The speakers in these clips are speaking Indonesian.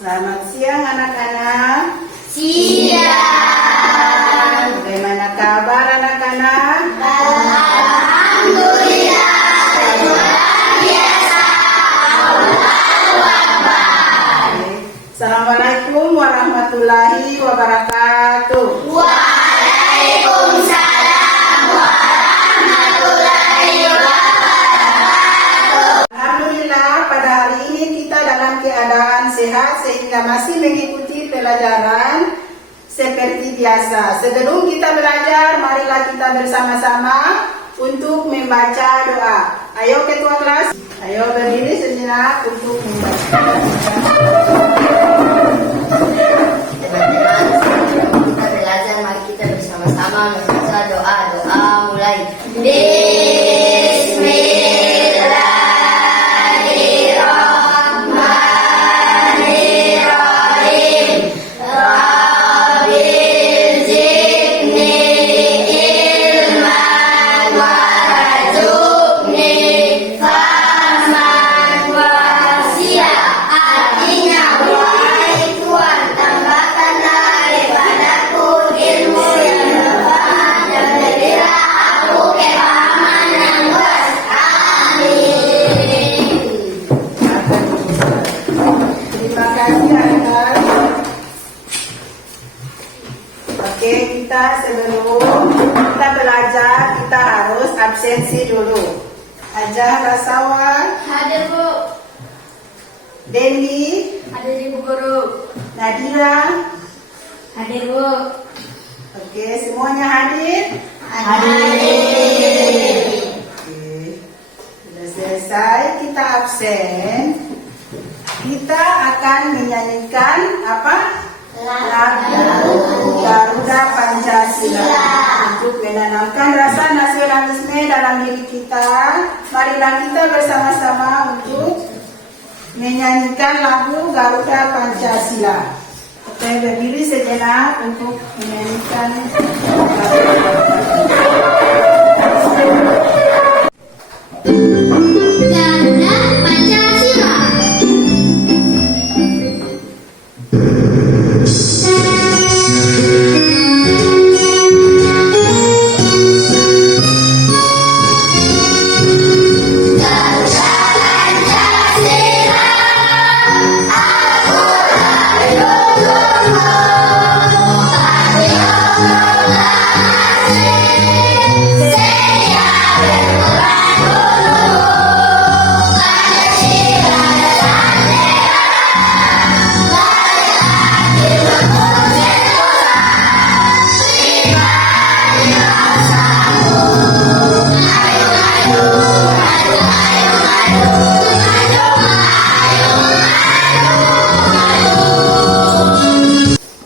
Selamat siang anak-anak. Siang. Bagaimana kabar anak-anak? Alhamdulillah. Luar biasa. Assalamualaikum warahmatullahi wabarakatuh. Waalaikumsalam warahmatullahi wabarakatuh. Alhamdulillah pada hari ini kita dalam keadaan sehat sehingga masih mengikuti pelajaran seperti biasa. Sebelum kita belajar, marilah kita bersama-sama untuk membaca doa. Ayo ketua kelas, ayo berdiri sejenak untuk membaca. Teman-teman, sebelum kita belajar, mari kita bersama-sama membaca doa mulai. Bismillahirrahmanirrahim. Rabbil zidni ilman warzuqni fahman wasi'a. Artinya, wahai Tuhan, tambahkanlah kepadaku ilmu yang bermanfaat dan berilah aku kepahaman yang luas. Amin. Terima kasih anak. Oke, kita sebelum kita belajar kita harus absensi dulu. Ajah Rasawa, Hadir, Bu. Dewi, Hadir, Ibu Guru. Nadira. Hadir, Bu. Oke, semuanya hadir? Hadir. Oke. Sudah selesai kita absen. Kita akan menyanyikan apa? Lagu Garuda Pancasila. Untuk menanamkan rasa nasionalisme dalam diri kita, marilah kita bersama-sama untuk menyanyikan lagu Garuda Pancasila. Kita berdiri sejenak untuk menyanyikan lagu Garuda Pancasila.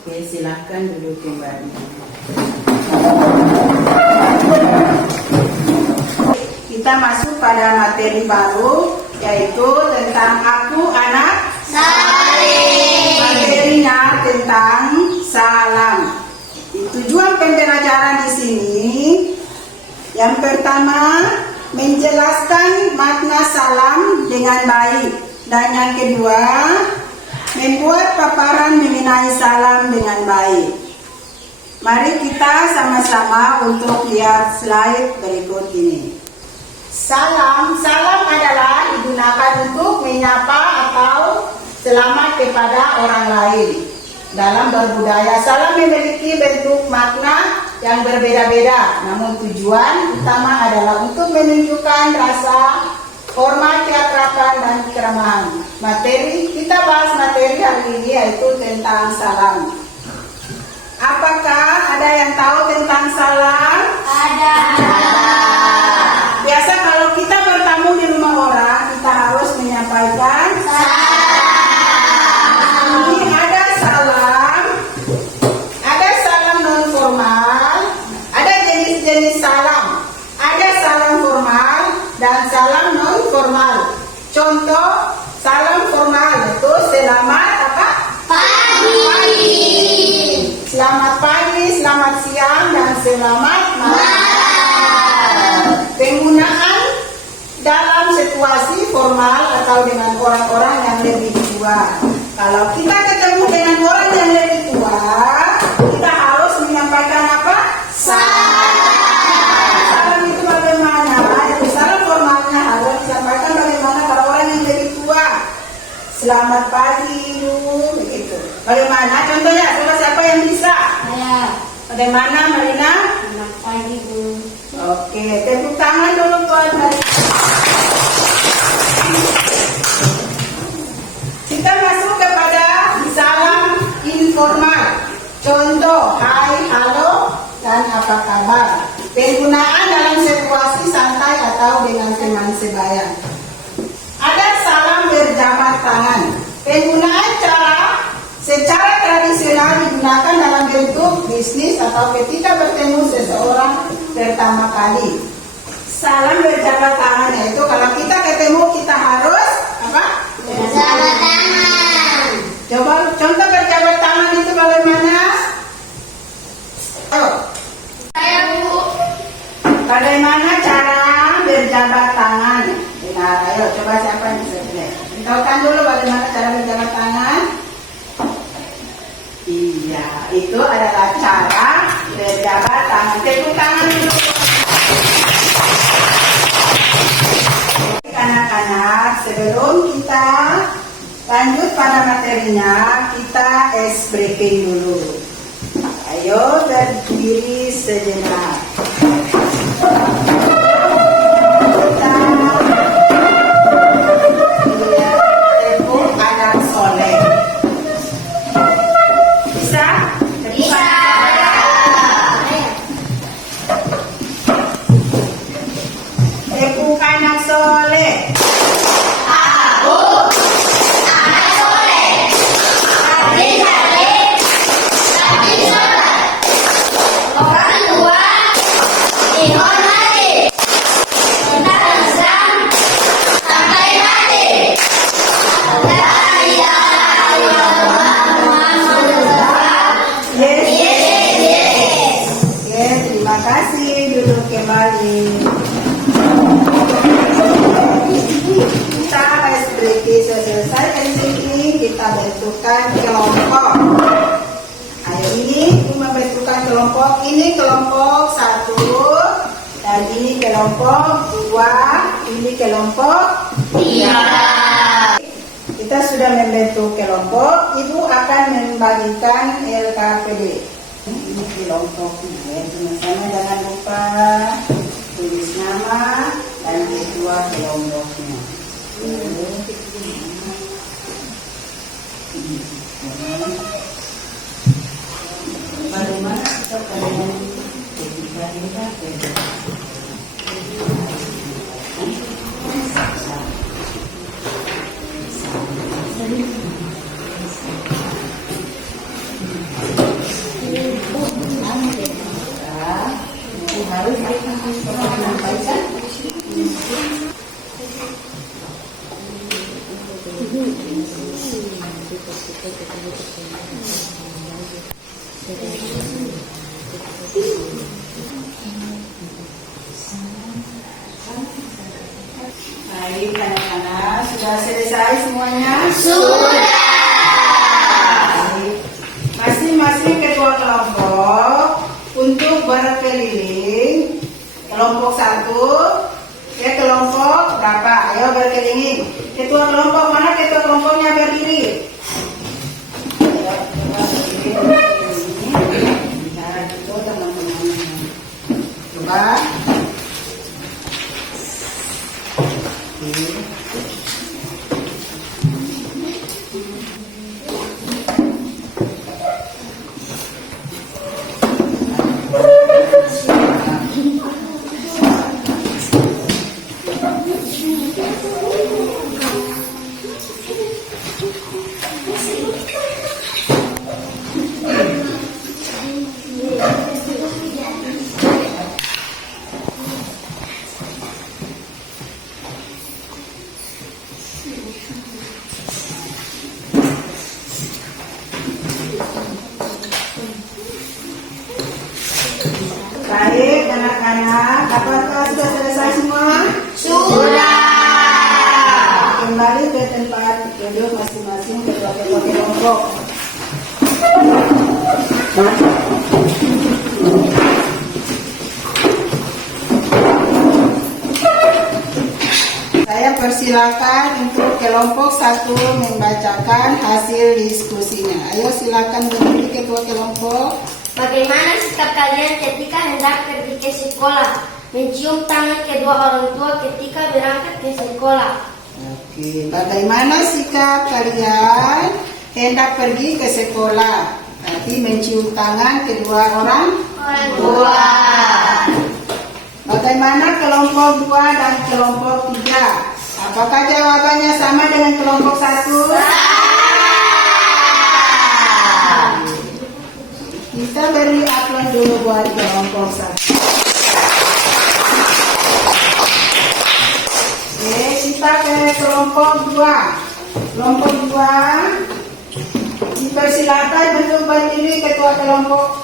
Oke, silahkan duduk kembali. Kita masuk pada materi baru, yaitu tentang aku anak. Materinya tentang salam. Tujuan pembelajaran di sini, yang pertama menjelaskan makna salam dengan baik, dan yang kedua membuat paparan mengenai salam dengan baik. Mari kita sama-sama untuk lihat slide berikut ini. Salam adalah digunakan untuk menyapa atau selamat kepada orang lain. Dalam berbudaya, salam memiliki bentuk makna yang berbeda-beda, namun tujuan utama adalah untuk menunjukkan rasa hormat, keakraban, dan keramahan. Kita bahas materi hari ini yaitu tentang salam. Apakah ada yang tahu tentang salam? Ada. Biasa kalau kita bertamu di rumah orang, kita harus menyampaikan ini ada salam non formal, ada jenis-jenis salam, ada salam formal dan salam non formal. Contoh salam formal itu selamat apa? Pagi. Selamat pagi, selamat siang, dan selamat malam. Penggunaan dalam situasi formal atau dengan orang-orang yang lebih tua. Kalau kita ketemu dengan orang yang lebih tua, kita harus menyampaikan apa? Salam itu bagaimana? Itu salam formalnya harus disampaikan bagaimana kalau orang yang lebih tua. Selamat pagi, Bu, begitu. Bagaimana? Contohnya, coba siapa yang bisa? Saya. Bagaimana, Marina? Selamat pagi, Bu. Oke, tepuk tangan dulu buat Marina. Kita masuk kepada salam informal. Contoh, hai, halo, dan apa kabar. Penggunaan dalam situasi santai atau dengan teman sebaya. Ada salam berjabat tangan. Penggunaan secara tradisional digunakan dalam bentuk bisnis atau ketika bertemu seseorang pertama kali. Salam berjabat tangan yaitu kalau kita ketemu kita harus apa? Berjabat tangan. Coba contoh berjabat tangan itu bagaimana? Ayo. Saya, Bu. Bagaimana cara berjabat tangan? Benar, ayo coba siapa yang bisa lihat? Beritahukan dulu bagaimana cara berjabat tangan. Iya, itu adalah cara berjabat tangan. Tepuk tangan dulu. Anak-anak, sebelum kita lanjut pada materinya, kita ice breaking dulu. Ayo berdiri sejenak. Kita tepuk anak soleh. Bisa? Bisa. Tepuk anak soleh. Aku anak soleh. Rajin saleh, rajin sholat. Orang tua dihormati. Tetap Islam sampai mati. La ilaha illallah Muhammadur Rasulullah. Yes. Yes. Oke, terima kasih. Duduk kembali. Kita ice breaking selesai dari sini, kita bentukkan kelompok. Ayo ini membentukkan kelompok. Ini kelompok 1 dan ini kelompok 2, ini kelompok 3. Kita sudah membentuk kelompok. Ibu akan membagikan LKPD. Ini kelompoknya ya, teman-teman jangan lupa tulis nama dan ketua kelompoknya. Bagaimana kita kalian ketika kita harus menyampaikan. Baik anak-anak, sudah selesai semuanya? Sudah. Baik. Masing-masing ketua kelompok untuk berkeliling. Kelompok 1 ke kelompok berapa? Ayo berkeliling. Ketua kelompok mana? Ketua kelompoknya berdiri. Cara itu teman-teman. Coba. Baik anak-anak, apakah sudah selesai semua? Sudah. Kembali ke tempat duduk masing-masing ketua-ketua kelompok. Saya persilakan untuk kelompok 1 membacakan hasil diskusinya. Ayo silakan berdiri ketua kelompok. Bagaimana sikap kalian ketika hendak pergi ke sekolah? Mencium tangan kedua orang tua ketika berangkat ke sekolah. Oke, bagaimana sikap kalian hendak pergi ke sekolah? Berarti mencium tangan kedua orang tua. Bagaimana kelompok 2 dan kelompok 3? Apakah jawabannya sama dengan kelompok 1? Kita beri aplaus dulu buat kelompok 1. Oke, kita ke kelompok 2. Kelompok 2, dipersilakan untuk berdiri ketua kelompok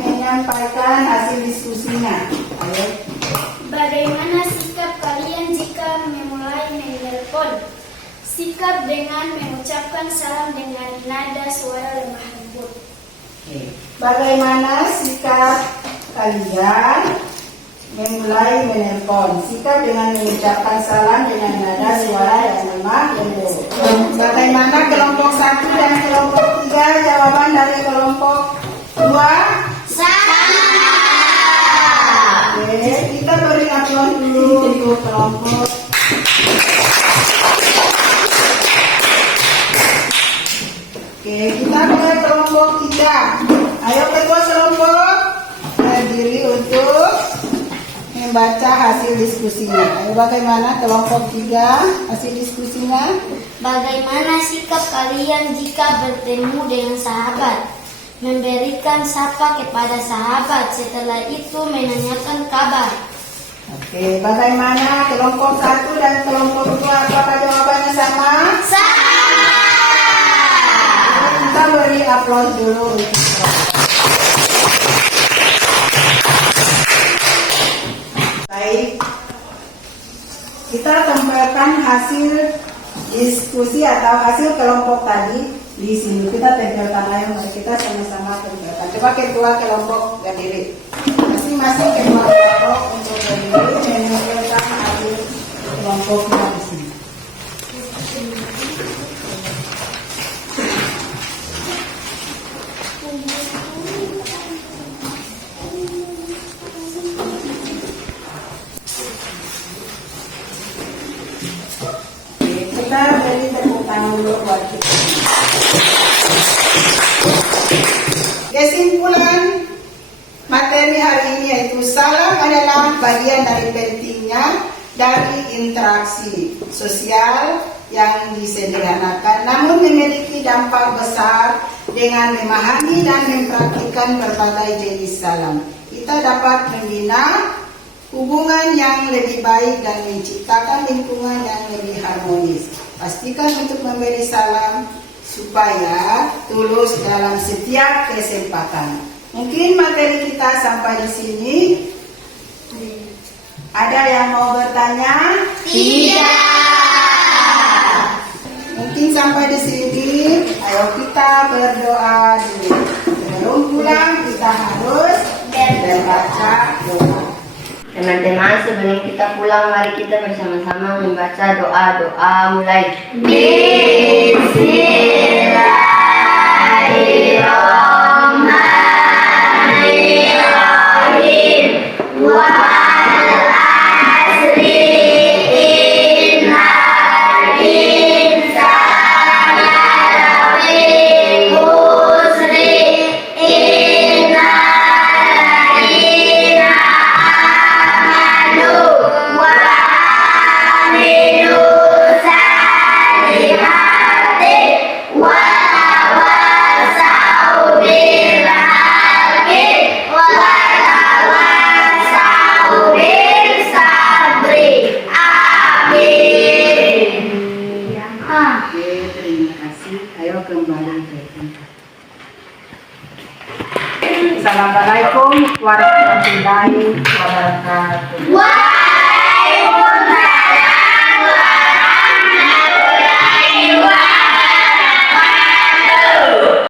menyampaikan hasil diskusinya. Ayo. Bagaimana sikap kalian jika memulai menelpon? Sikap dengan mengucapkan salam dengan nada suara lemah lembut. Bagaimana sikap kalian memulai menelpon? Sikap dengan mengucapkan salam dengan nada suara yang lemah lembut. Bagaimana kelompok 1 dan kelompok 3? Jawaban dari kelompok 2? Oke, kita beri aplaus dulu untuk kelompok. Oke, kita ke kelompok 3. Ayo ketua kelompok berdiri untuk membaca hasil diskusinya. Ayo, bagaimana kelompok 3 hasil diskusinya? Bagaimana sikap kalian jika bertemu dengan sahabat? Memberikan sapa kepada sahabat, setelah itu menanyakan kabar. Oke, bagaimana kelompok 1 dan kelompok 2? Apakah jawabannya sama? Sama. Kita beri aplaus dulu. Baik, kita tempelkan hasil diskusi atau hasil kelompok tadi di sini. Kita tempelkan, ayo mari kita sama-sama tempelkan. Coba ketua kelompok berdiri. Masing-masing ketua kelompok untuk berdiri menempelkan hasil kelompoknya di sini. Kita beri tepuk tangan dulu buat kita. Kesimpulan materi hari ini yaitu salam adalah bagian dari pentingnya dari interaksi sosial yang disederhanakan namun memiliki dampak besar dengan memahami dan mempraktikkan berbagai jenis salam. Kita dapat membina hubungan yang lebih baik dan menciptakan lingkungan yang lebih harmonis. Pastikan untuk memberi salam supaya tulus dalam setiap kesempatan. Mungkin materi kita sampai di sini. Ada yang mau bertanya? Tidak. Mungkin sampai di sini. Ayo kita berdoa dulu. Sebelum pulang kita harus membaca doa. Teman-teman, sebelum kita pulang, mari kita bersama-sama membaca doa-doa mulai. Bismillahirrahmanirrahim. Wal asri innal insana lafi khusri illa alladziina amanu wa amilu salihati wa tawassaw bil haqqi wa tawassaw bil sabri. Amin. Oke, terima kasih. Ayo kembali ke tempat. Assalamualaikum warahmatullahi wabarakatuh.